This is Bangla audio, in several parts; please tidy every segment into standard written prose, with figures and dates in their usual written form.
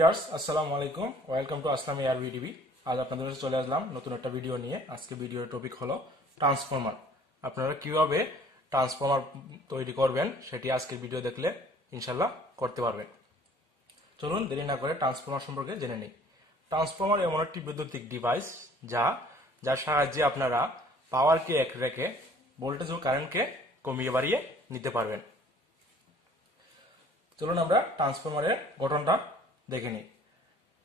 ভিউয়ার্স আসসালামু আলাইকুম welcome to Aslam ARB TV. আজ আপনাদের কাছে চলে আসলাম নতুন একটা ভিডিও নিয়ে। আজকে ভিডিওর টপিক হলো ট্রান্সফরমার। আপনারা কিভাবে ট্রান্সফরমার তৈরি করবেন সেটি আজকের ভিডিও দেখলে ইনশাআল্লাহ করতে পারবেন। চলুন দেরি না করে ট্রান্সফরমার সম্পর্কে জেনে নিই। ট্রান্সফরমার এমন একটি বৈদ্যুতিক ডিভাইস যার সাহায্যে আপনারা পাওয়ারকে এক রেখে ভোল্টেজ ও কারেন্টকে কমিয়ে বাড়িয়ে নিতে পারবেন। চলুন আমরা ট্রান্সফরমারের গঠনটা দেখে নিই।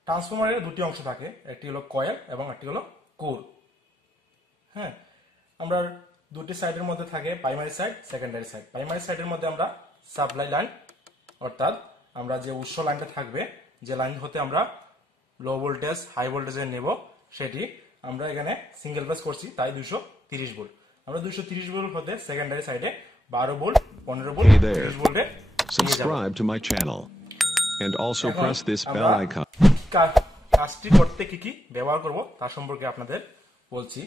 ট্রান্সফরমারের দুটি অংশ থাকে, একটি হলো কয়েল এবং একটি হলো কোর। হ্যাঁ, আমরা দুটি সাইডের মধ্যে থাকে primary side, secondary side. Primary সাইডের মধ্যে আমরা সাপ্লাই লাইন, অর্থাৎ আমরা যে উৎস লাইনটা থাকবে, যে লাইন হতে আমরা লো ভোল্টেজ হাই ভোল্টেজে নেব, সেটি আমরা এখানে সিঙ্গেল ফেজ করছি, তাই 230 ভোল্ট। আমরা 230 ভোল্ট হতে সেকেন্ডারি সাইডে 12 ভোল্ট, 15 ভোল্ট, 30 ভোল্টে Subscribe to my channel and also press this bell icon. কাজটি করতে কি কি ব্যবহার করব তার সম্পর্কে আপনাদের বলছি।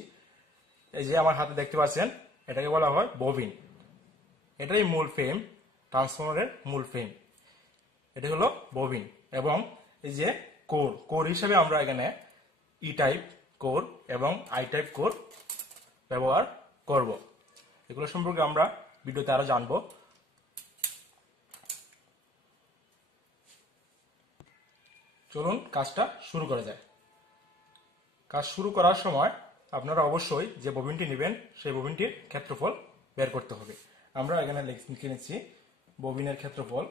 এই যে আমার হাতে দেখতে পাচ্ছেন, এটাকে বলা হয় ববিন। এটাই মূল ফ্রেম, ট্রান্সফরমারের মূল ফ্রেম। এটা হলো ববিন। এবং এই যে কোর হিসেবে আমরা এখানে ই টাইপ কোর এবং আই টাইপ কোর ব্যবহার করব। এগুলো সম্পর্কে আমরা ভিডিওতে আরো জানবো। চলুন কাজটা শুরু করা যায়। কাজ শুরু করার সময় আপনারা অবশ্যই যে ববিনটি নেবেন সেই ববিনটির ক্ষেত্রফল বের করতে হবে। আমরা এখানে লিখে নিচ্ছি ববিনের ক্ষেত্রফল।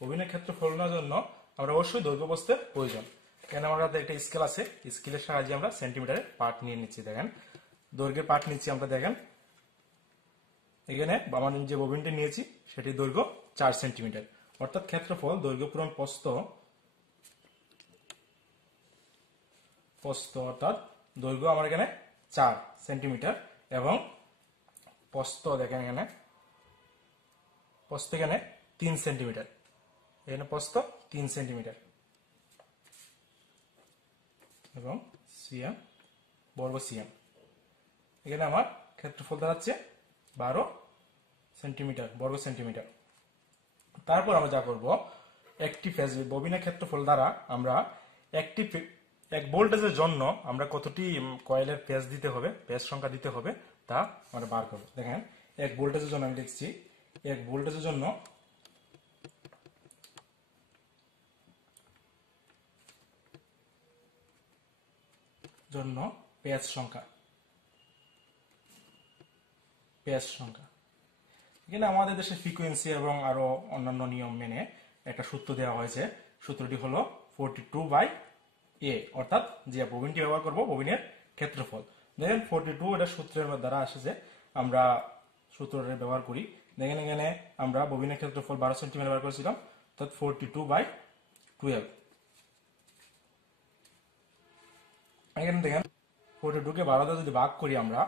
ববিনের ক্ষেত্রফল নেওয়ার জন্য আমরা অবশ্যই দৈর্ঘ্য প্রস্থের প্রয়োজন। এখানে আমার হাতে একটা স্কেল আছে, স্কেলের সাহায্যে আমরা সেন্টিমিটারের পার্ট নিয়ে নিচ্ছি। দেখেন দৈর্ঘ্যের পার্ট নিচ্ছি আমরা। দেখেন এখানে আমার যে ববিনটি নিয়েছি সেটি দৈর্ঘ্য 4 সেন্টিমিটার, অর্থাৎ ক্ষেত্রফল দৈর্ঘ্য পূরণ প্রস্থ অর্থাৎ দৈর্ঘ্য আমার এখানে 4 সেন্টিমিটার এবং প্রস্থ দেখেন এখানে 3 সেন্টিমিটার। এখানে প্রস্থ 3 সেন্টিমিটার এবং সিএম বর্গ সিএম। এখানে আমার ক্ষেত্রফল দাঁড়াচ্ছে 12 সেন্টিমিটার বর্গ সেন্টিমিটার। তারপর আমরা যা করব, একটি ফেজ ববিনের ক্ষেত্রফল দ্বারা আমরা এক ভোল্টেজের জন্য আমরা কতটি কয়েলের ফেজ দিতে হবে, ফেজ সংখ্যা দিতে হবে তা আমরা বার করব। দেখেন এক ভোল্টেজের জন্য আমি লিখছি, এক ভোল্টেজের জন্য ফেজ সংখ্যা। এখানে আমাদের দেশে ফ্রিকোয়েন্সি এবং আরো অন্যান্য নিয়ম মেনে একটা সূত্র দেওয়া হয়েছে। সূত্রটি হলো 42/A, অর্থাৎ যে ববিনটি ব্যবহার করব ববিনের ক্ষেত্রফল। দেখেন 42 এটা সূত্রের দ্বারা আসে, আমরা সূত্রটি ব্যবহার করি। দেখেন এখানে আমরা ববিনের ক্ষেত্রফল 12 সেন্টিমিটার ব্যবহার করেছিলাম, অর্থাৎ 42/12। এখানে দেখেন 42 কে 12 দিয়ে যদি ভাগ করি, আমরা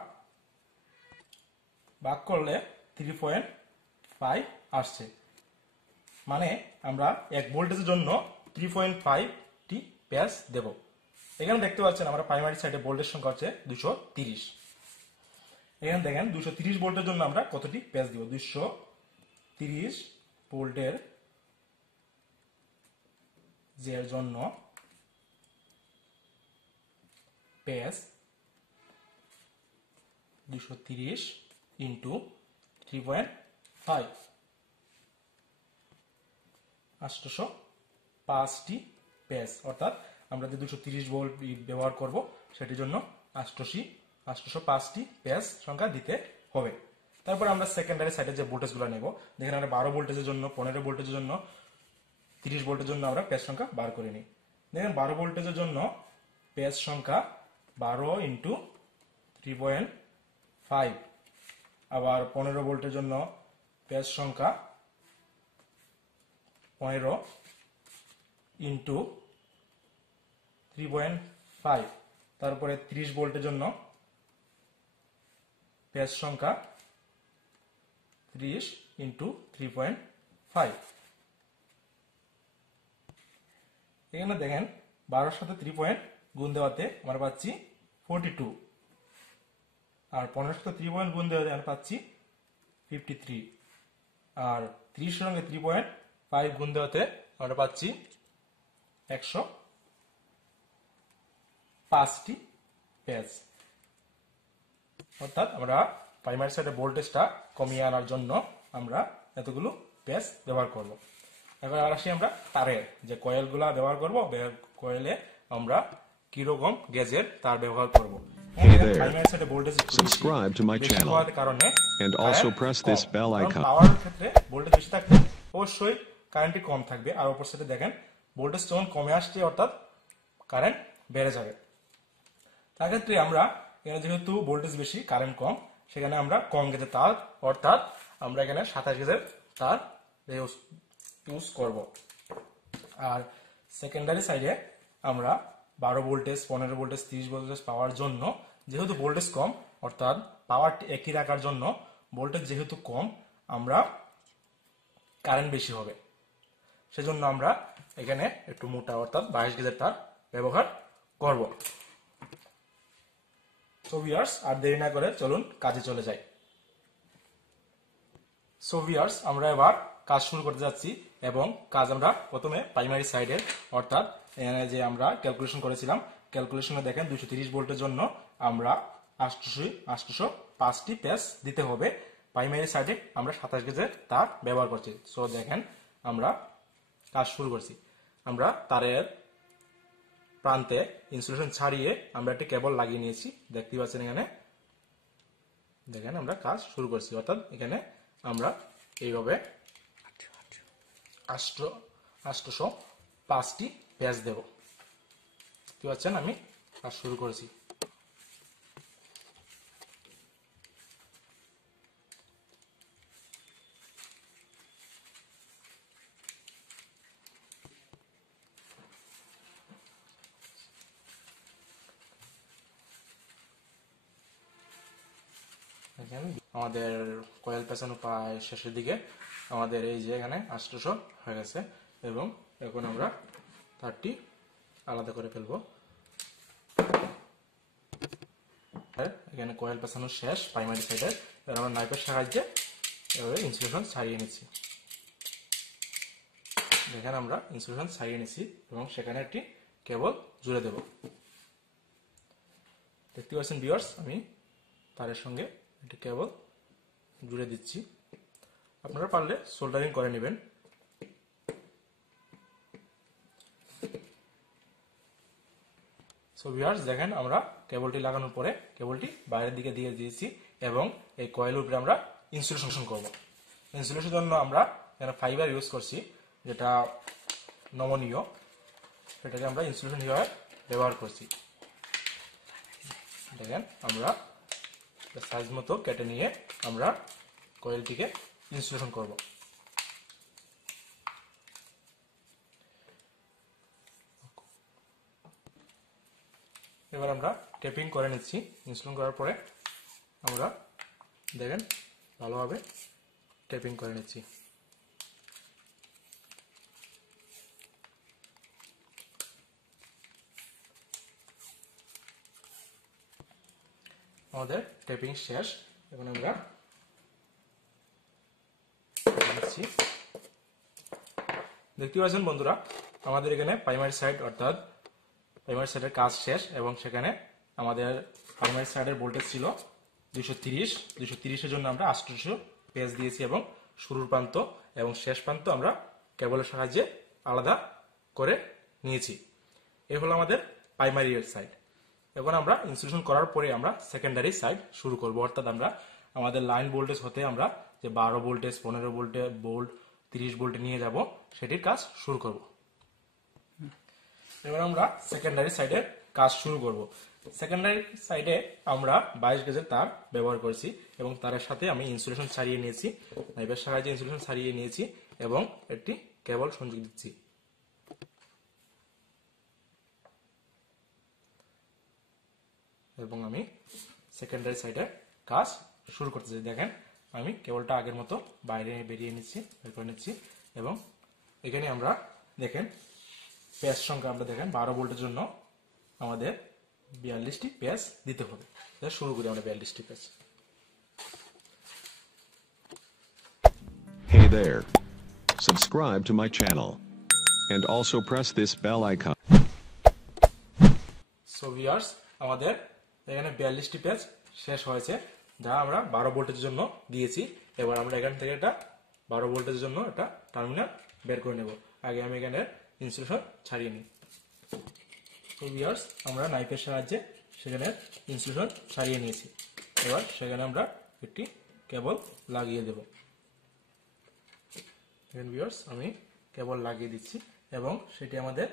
ভাগ করলে 3.5 আসছে। মানে আমরা এক ভোল্টেজের জন্য 3.5টি ফেজ দেব। এখানে দেখতে পাচ্ছেন আমরা প্রাইমারি সাইডে ভোল্টেজ সংখ্যা হচ্ছে 230। এখানে দেখেন 230 ভোল্টের জন্য আমরা কতটি ফেজ দিব। 230 ভোল্টের এর জন্য ফেজ 230 ইন্টু 3.5, 805টি ফেজ। অর্থাৎ আমরা যে 230 ভোল্ট ব্যবহার করব সেটির জন্য 805টি ফেজ সংখ্যা দিতে হবে। তারপর আমরা সেকেন্ডারি সাইডে যে ভোল্টেজগুলো নেব, দেখেন আমরা 12 ভোল্টেজের জন্য, 15 ভোল্টেজের জন্য, 30 ভোল্টের জন্য আমরা ফেজ সংখ্যা বার করে নিই। দেখেন 12 ভোল্টেজের জন্য ফেজ সংখ্যা 12 ইন্টু 3.5। আবার 15 ভোল্টের জন্য ফেজ সংখ্যা 15 ইন্টু 3.5। তারপরে 30 ভোল্টের জন্য ফেজ সংখ্যা 30 ইন্টু 3.5। এখানে দেখেন 12 সাথে 3 পয়েন্ট গুণ দেওয়াতে আমরা পাচ্ছি 42, আর 15 সাথে 3 পয়েন্ট গুণ দেওয়াতে আমরা পাচ্ছি 53 আর 30 এর সঙ্গে 3.5 গুণ দেওয়াতে আমরা পাচ্ছি 105টি পেজ। অর্থাৎ আমরা প্রাইমারি সাইডে ভোল্টেজটা কমিয়ে আনার জন্য আমরা এতগুলো পেজ ব্যবহার করব। এবার আসি আমরা তারের যে কয়েলগুলা ব্যবহার করব, কয়েলে আমরা কিরকম গেজের তার ব্যবহার করব। Hey there. প্রাইমারি সাইডে ভোল্টেজ Subscribe to my বেশি channel হওয়ার কারণে and also press this bell icon. পাওয়ার ক্ষেত্রে ভোল্টেজ বেশি থাকলে অবশ্যই কারেন্টটি কম থাকবে, আর অপর সাইডে দেখেন ভোল্টেজ যখন কমে আসছে অর্থাৎ কারেন্ট বেড়ে যাবে। তার ক্ষেত্রে আমরা এখানে যেহেতু ভোল্টেজ বেশি কারেন্ট কম, সেখানে আমরা কম গেজের তার অর্থাৎ আমরা এখানে 27 গেজের তার ইউজ করব। আর সেকেন্ডারি সাইডে আমরা 12 ভোল্টেজ 15 ভোল্টেজ 30 ভোল্টেজ পাওয়ার জন্য যেহেতু ভোল্টেজ কম অর্থাৎ পাওয়ার একই রাখার জন্য ভোল্টেজ যেহেতু কম আমরা কারেন্ট বেশি হবে, সেজন্য আমরা এখানে একটু মোটা অর্থাৎ 22 গেজের তার ব্যবহার করব। সো ভিউয়ার্স আর দেরি না করে চলুন কাজে চলে যাই। সো ভিউয়ার্স আমরা এবার কাজ শুরু করতে যাচ্ছি এবং কাজ আমরা প্রথমে প্রাইমারি সাইডের অর্থাৎ এখানে যে আমরা ক্যালকুলেশন করেছিলাম, ক্যালকুলেশনে দেখেন 230 ভোল্টের জন্য আমরা 805টি পেজ দিতে হবে। প্রাইমারি সাইডে আমরা 27 গেজের তার ব্যবহার করছি। সো দেখেন আমরা কাজ শুরু করছি। আমরা তারের প্রান্তে ইনসুলেশন ছাড়িয়ে আমরা একটি কেবল লাগিয়ে নিয়েছি, দেখতে পাচ্ছেন এখানে। দেখেন আমরা কাজ শুরু করছি অর্থাৎ এখানে আমরা এইভাবে 805টি পেজ দেব। দেখতে পাচ্ছেন আমি কাজ শুরু করেছি। আমাদের কয়েল পেছানো প্রায় শেষের দিকে, আমাদের এই যে এখানে 800 হয়ে গেছে এবং এখন আমরা তারটি আলাদা করে ফেলবো। এখানে কয়েল পেছানো শেষ প্রাইমারি সাইডের। এবার আমরা নাইফের সাহায্যে এভাবে ইনসুলেশন ছাড়িয়ে নিচ্ছি। দেখেন আমরা ইনসুলেশন ছাড়িয়ে নিচ্ছি এবং সেখানে একটি কেবল জুড়ে দেব। দেখতে পাচ্ছেন ভিউয়ার্স আমি তারের সঙ্গে একটি কেবল জুড়ে দিচ্ছি। আপনারা পারলে সোল্ডারিং করে নেবেন। সো ভিউয়ার্স দেখেন আমরা কেবলটি লাগানোর পরে কেবলটি বাইরের দিকে দিয়ে দিয়েছি এবং এই কয়েলের উপরে আমরা ইনসুলেশন করব। ইনসুলেশনের জন্য আমরা এখানে ফাইবার ইউজ করছি, যেটা নমনীয়, সেটাকে আমরা ইনসুলেশন হিসেবে ব্যবহার করছি। দেখেন আমরা সাইজ মতো কেটে নিয়ে আমরা কয়েলটিকে ইনসুলেশন করব। এবার আমরা টেপিং করে নিচ্ছি। ইনস্টল করার পরে আমরা দেখেন ভালোভাবে টেপিং করে নিচ্ছি। আমাদের টেপিং শেষ। এখন আমরা দেখতে পাচ্ছেন বন্ধুরা আমাদের এখানে প্রাইমারি সাইড অর্থাৎ প্রাইমারি সাইডের কাজ শেষ এবং সেখানে আমাদের প্রাইমারি সাইডের ভোল্টেজ ছিল 230 এর জন্য আমরা 800 পেজ দিয়েছি এবং শুরুর প্রান্ত এবং শেষ প্রান্ত আমরা কেবলের সাহায্যে আলাদা করে নিয়েছি। এই হলো আমাদের প্রাইমারি সাইড। এখন আমরা ইনসুলেশন করার পরে আমরা সেকেন্ডারি সাইড শুরু করব, অর্থাৎ আমরা আমাদের লাইন ভোল্টেজ হতে আমরা যে 12 ভোল্টেজ 15 ভোল্ট 30 ভোল্টে নিয়ে যাব সেটির কাজ শুরু করব। এবার আমরা সেকেন্ডারি সাইডের কাজ শুরু করব। সেকেন্ডারি সাইডে আমরা 22 গেজের তার ব্যবহার করেছি এবং তারের সাথে আমি ইনসুলেশন ছাড়িয়ে নিয়েছি, নাইফের সাহায্যে ইনসুলেশন ছাড়িয়ে নিয়েছি এবং একটি কেবল সংযোগ দিচ্ছি। এবং আমি সেকেন্ডারি সাইডে কাজ শুরু করতে চাই। দেখেন আমি কেবলটা আগের মতো বাইরে বের করে নিচ্ছি এবং এখানে আমরা দেখেন পেজ সংখ্যা আমরা দেখেন 12 ভোল্টের জন্য আমাদের 42টি পেজ দিতে হবে। শুরু করি আমরা 42টি page. Hey there. Subscribe to my channel. And also press this bell icon. So viewers, আমাদের এখানে 42টি পেজ শেষ হয়েছে, যা আমরা 12 ভোল্টেজের জন্য দিয়েছি। এবার আমরা এখান থেকে এটা 12 ভোল্টেজের জন্য একটা টার্মিনাল বের করে নেব। আগে আমি এখানে ইনসুলেশন ছাড়িয়ে নিই। তো ভিউয়ার্স, আমরা নাইফের সাহায্যে সেখানে ইনসুলেশন ছাড়িয়ে নিয়েছি। এবার সেখানে আমরা একটি কেবল লাগিয়ে দেব। দেখেন ভিউয়ার্স, আমি কেবল লাগিয়ে দিচ্ছি এবং সেটি আমাদের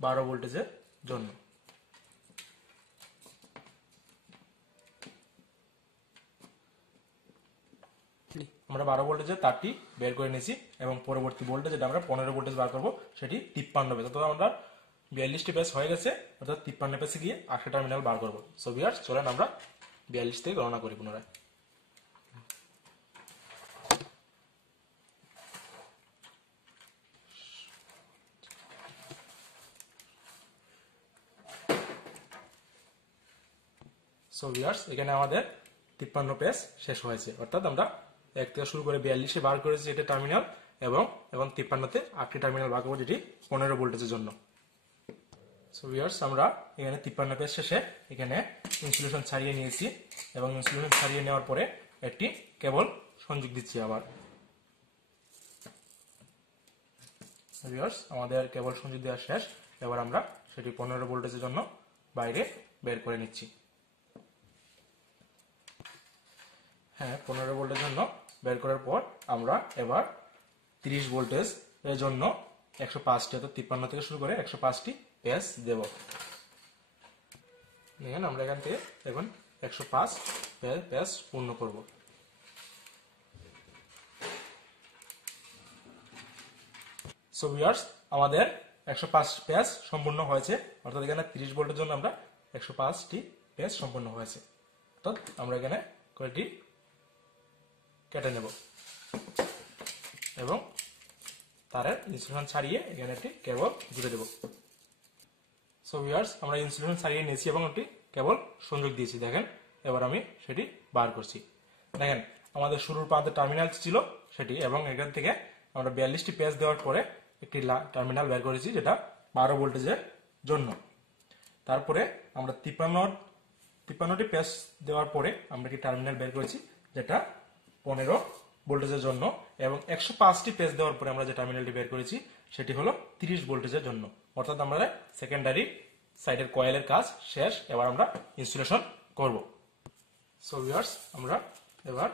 12 ভোল্টেজের জন্য। আমরা 12 ভোল্টেজের তারটি বের করে নিয়েছি এবং পরবর্তী ভোল্টেজ যেটা আমরা 15 ভোল্টেজ বার করব সেটি 53 পেজ। অর্থাৎ আমরা 42টি পেজ হয়ে গেছে, অর্থাৎ 53 পেজে গিয়ে 8টি টার্মিনাল বার করব। সো ভিউয়ার্স, চলেন আমরা 42 থেকে গণনা করি পুনরায়। সো ভিউয়ার্স, এখানে আমাদের 53 পেজ শেষ হয়েছে, অর্থাৎ আমরা 1 থেকে শুরু করে 42-এ বার করেছি এটা টার্মিনাল এবং 53-তে 8টি টার্মিনাল বার করবো, যেটি 15 ভোল্টেজের জন্য। সো ভিউয়ার্স, আমরা এখানে 53 পেজ শেষে এখানে ইনসুলেশন ছাড়িয়ে নিয়েছি এবং ইনসুলেশন ছাড়িয়ে নেওয়ার পরে একটি কেবল সংযোগ দিচ্ছি আবার। ভিউয়ার্স, আমাদের কেবল সংযোগ দেওয়া শেষ। এবার আমরা সেটি 15 ভোল্টেজের জন্য বাইরে বের করে নিচ্ছি। হ্যাঁ, 15 ভোল্টের জন্য বের করার পর আমরা এবার 30 ভোল্টেজ এর জন্য 105টি, অর্থাৎ 53 থেকে শুরু করে 105টি পেজ দেব। দেখেন, আমরা এখান থেকে এখন 105 পেজ পূর্ণ করব। সো ভিউয়ার্স, আমাদের 105 পেজ সম্পূর্ণ হয়েছে, অর্থাৎ এখানে 30 ভোল্টের জন্য আমরা 105টি পেজ সম্পূর্ণ হয়েছে। অর্থাৎ আমরা এখানে কয়েকটি কেটে নেব এবং তারের ইনসুলেশন ছাড়িয়ে এখানে একটি কেবল জুড়ে দেব। সো ভিউয়ার্স, আমরা ইনসুলেশন ছাড়িয়ে নিয়েছি এবং একটি কেবল সংযোগ দিয়েছি। দেখেন, এবার আমি সেটি বার করছি। দেখেন, আমাদের শুরুর প্রান্তে টার্মিনাল ছিল সেটি, এবং এখান থেকে আমরা 42টি পেজ দেওয়ার পরে একটি টার্মিনাল বের করেছি, যেটা 12 ভোল্টেজের জন্য। তারপরে আমরা 53টি পেজ দেওয়ার পরে আমরা একটি টার্মিনাল বের করেছি, যেটা 15 ভোল্টেজের জন্য, এবং 105টি পেজ দেওয়ার পরে আমরা যে টার্মিনালটি বের করেছি সেটি হলো 30 ভোল্টেজের জন্য। অর্থাৎ আমাদের সেকেন্ডারি সাইডের কয়েলের কাজ শেষ। এবার আমরা ইনসুলেশন করব। সো ভিউয়ার্স, আমরা এবার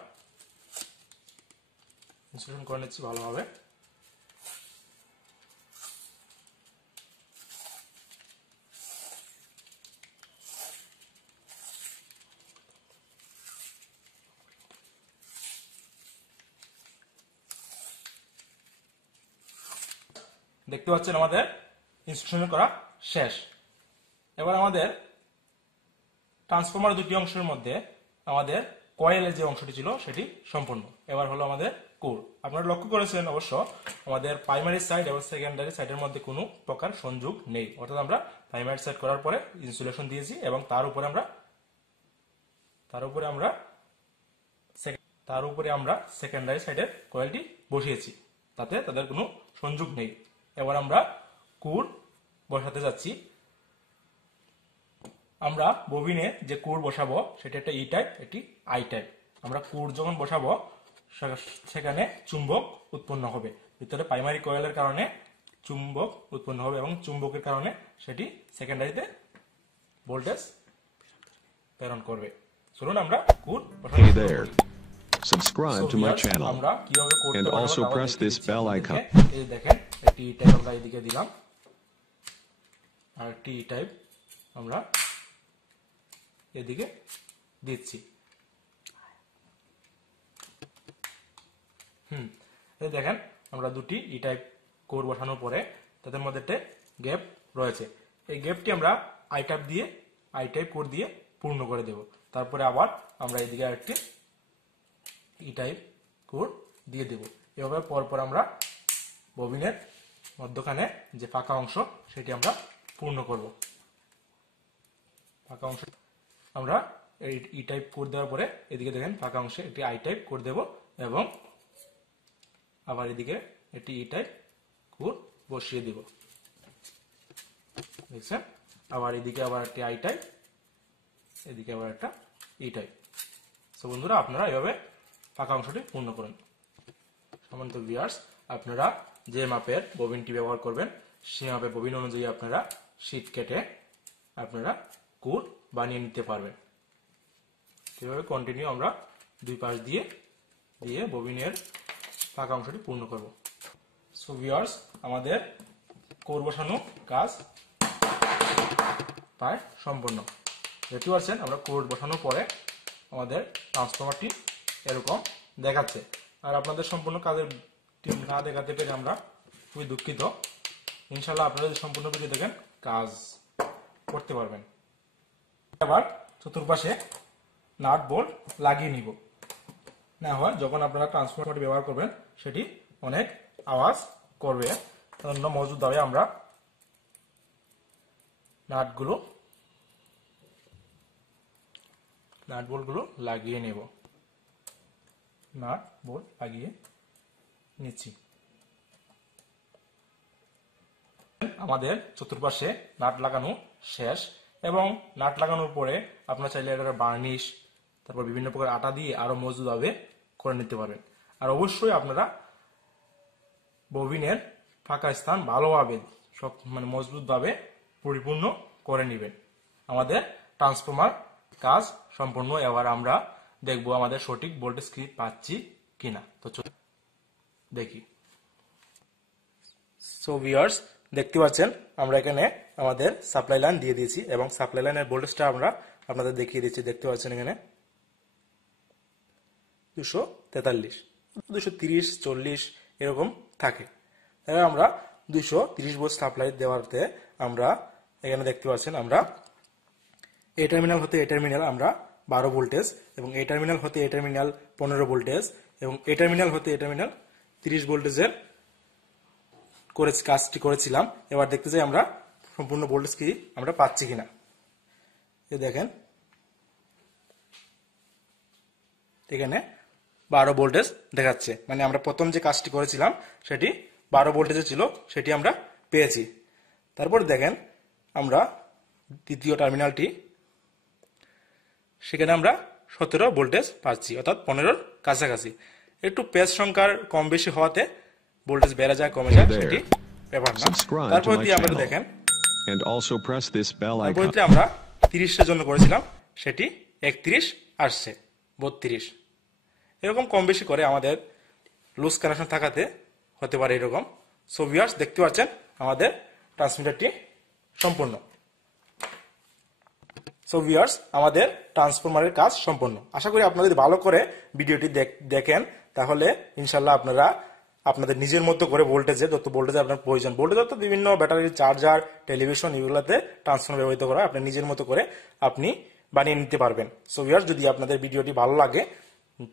ইনসুলেশন করে নিচ্ছি ভালোভাবে। দেখতে পাচ্ছেন আমাদের ইনস্টলেশন করা শেষ। এবার আমাদের ট্রান্সফরমার দুটি অংশের মধ্যে আমাদের কয়েলের যে অংশটি ছিল সেটি সম্পূর্ণ। এবার হলো আমাদের কোর। আপনারা লক্ষ্য করেছেন অবশ্য আমাদের প্রাইমারি সাইড এবং সেকেন্ডারি সাইডের মধ্যে কোনো প্রকার সংযোগ নেই, অর্থাৎ আমরা প্রাইমারি সাইড করার পরে ইনসুলেশন দিয়েছি এবং তার উপরে আমরা সেকেন্ডারি সাইডের কয়েলটি বসিয়েছি, তাতে তাদের কোনো সংযোগ নেই। এবার আমরা কোর বসাতে যাচ্ছি। আমরা ববিনে যে কোর বসাবো সেটা একটা ই টাইপ, একটি আই টাইপ। আমরা কোর যখন বসাবো সেখানে চুম্বক উৎপন্ন হবে, ভিতরে প্রাইমারি কয়েলের কারণে চুম্বক উৎপন্ন হবে এবং চুম্বকের কারণে সেটি সেকেন্ডারিতে ভোল্টেজ প্রেরণ করবে। চলুন আমরা কোর বসাতে Hey there. Subscribe to my channel and also press this bell icon. এই দেখেন, একটি ই টাইপ আমরা এদিকে দিলাম আর একটি ই টাইপ আমরা এদিকে দিচ্ছি। এই দেখেন, আমরা দুটি ই টাইপ কোর বসানোর পরে তাদের মধ্যে একটা গ্যাপ রয়েছে। এই গ্যাপটি আমরা আই টাইপ কোর দিয়ে পূর্ণ করে দেব। তারপরে আবার আমরা এদিকে আরেকটি ই টাইপ কোর দিয়ে দেব। এভাবে পরপর আমরা ববিনের মধ্যখানে যে ফাঁকা অংশ সেটি আমরা পূর্ণ করব। ফাঁকা অংশ আমরা এই ই টাইপ কোড দেওয়ার পরে এদিকে দেখেন ফাঁকা অংশে একটি আই টাইপ কোড দেব এবং আবার এদিকে একটি ই টাইপ কোর বসিয়ে দিব, দেখছেন। আবার এদিকে আবার একটি আই টাইপ, এদিকে আবার একটা ই টাইপ। তো বন্ধুরা আপনারা এভাবে ফাঁকা অংশটি পূর্ণ করুন। সম্মানিত ভিউয়ার্স, আপনারা যে মাপের ববিনটি ব্যবহার করবেন সেই মাপের ববিন অনুযায়ী আপনারা শীট কেটে আপনারা কোর বানিয়ে নিতে পারবেন। এভাবে কন্টিনিউ আমরা দুই পাশ দিয়ে ববিনের ফাঁকা অংশটি পূর্ণ করব। সো ভিউয়ার্স, আমাদের কোর বসানো কাজ প্রায় সম্পূর্ণ। দেখতে পাচ্ছেন আমরা কোর বসানোর পরে আমাদের ট্রান্সফরমারটি এরকম দেখাচ্ছে। আর আপনাদের সম্পূর্ণ কাজের না দেখাতে পেরে আমরা খুবই দুঃখিত। ইনশাল্লাহ আপনারা যদি সম্পূর্ণ ভিডিও দেখেন কাজ করতে পারবেন। আবার চতুর্পাশে নাট বোল্ট লাগিয়ে নিব, না হয় যখন আপনারা ট্রান্সফরমারটি ব্যবহার করবেন সেটি অনেক আওয়াজ করবে। জন্য মজুদভাবে আমরা নাট বোল্টগুলো লাগিয়ে নেব। নাট বোল্ট লাগিয়ে নিচ্ছি। আমাদের চতুর্পাশে নাট লাগানো শেষ, এবং নাট লাগানোর পরে আপনারা চাইলে এটা বার্নিশ, তারপর বিভিন্ন প্রকার আটা দিয়ে আরো মজবুতভাবে করে নিতে পারবেন। আর অবশ্যই আপনারা ববিনের ফাঁকা স্থান ভালোভাবে মজবুতভাবে পরিপূর্ণ করে নেবেন। আমাদের ট্রান্সফরমার কাজ সম্পূর্ণ। এবার আমরা দেখব আমাদের সঠিক ভোল্টেজ কি পাচ্ছি কিনা। তো দেখি। সো ভিউয়ার্স, দেখতে পাচ্ছেন আমরা এখানে আমাদের সাপ্লাই লাইন দিয়ে দিয়েছি এবং সাপ্লাই লাইনের ভোল্টেজটা আমরা আপনাদের দেখিয়ে দিচ্ছি। দেখতে পাচ্ছেন এখানে 243, 230, 40 এরকম থাকে। তাহলে আমরা 230 ভোল্ট সাপ্লাই দেওয়াতে আমরা এখানে দেখতে পাচ্ছেন আমরা এই টার্মিনাল হতে এই টার্মিনাল আমরা 12 ভোল্টেজ, এবং এই টার্মিনাল হতে এই টার্মিনাল 15 ভোল্টেজ, এবং এই টার্মিনাল হতে এই টার্মিনাল 30 ভোল্টেজের কাজটি করেছিলাম। এবার দেখতে চাই আমরা সম্পূর্ণ ভোল্টেজ কি আমরা পাচ্ছি কিনা। দেখেন এখানে 12 ভোল্টেজ দেখাচ্ছে, মানে আমরা প্রথম যে কাজটি করেছিলাম সেটি 12 ভোল্টেজে ছিল, সেটি আমরা পেয়েছি। তারপর দেখেন আমরা দ্বিতীয় টার্মিনালটি, সেখানে আমরা 17 ভোল্টেজ পাচ্ছি, অর্থাৎ 15-র কাছাকাছি। একটু পেজ সংখ্যার কম বেশি হওয়াতে ভোল্টেজ বেড়ে যায় কমে যায় সেটি ব্যাপার না। তারপর আমরা দেখেন আমরা 30 এর জন্য করেছিলাম, সেটি 31 আসছে, 32 এরকম কম বেশি করে আমাদের লুজ কানেকশন থাকাতে হতে পারে এরকম। সো ভিউয়ার্স, দেখতে পাচ্ছেন আমাদের ট্রান্সমিটারটি সম্পূর্ণ। সো ভিউয়ার্স, আমাদের ট্রান্সফরমারের কাজ সম্পূর্ণ। আশা করি আপনারা যদি ভালো করে ভিডিওটি দেখেন তাহলে ইনশাল্লাহ আপনারা আপনাদের নিজের মতো করে ভোল্টেজে যত ভোল্টেজ আপনার প্রয়োজন, ভোল্টেজ অর্থাৎ বিভিন্ন ব্যাটারি, চার্জার, টেলিভিশন এগুলোতে ট্রান্সফরমার ব্যবহৃত করা আপনি নিজের মতো করে আপনি বানিয়ে নিতে পারবেন। সো ভিউয়ার্স, যদি আপনাদের ভিডিওটি ভালো লাগে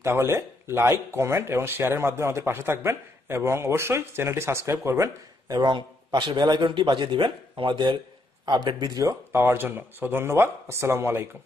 তাহলে লাইক, কমেন্ট এবং শেয়ারের মাধ্যমে আমাদের পাশে থাকবেন, এবং অবশ্যই চ্যানেলটি সাবস্ক্রাইব করবেন এবং পাশের বেল আইকনটি বাজিয়ে দিবেন আমাদের আপডেট ভিডিও পাওয়ার জন্য। সো ধন্যবাদ, আসসালামু আলাইকুম।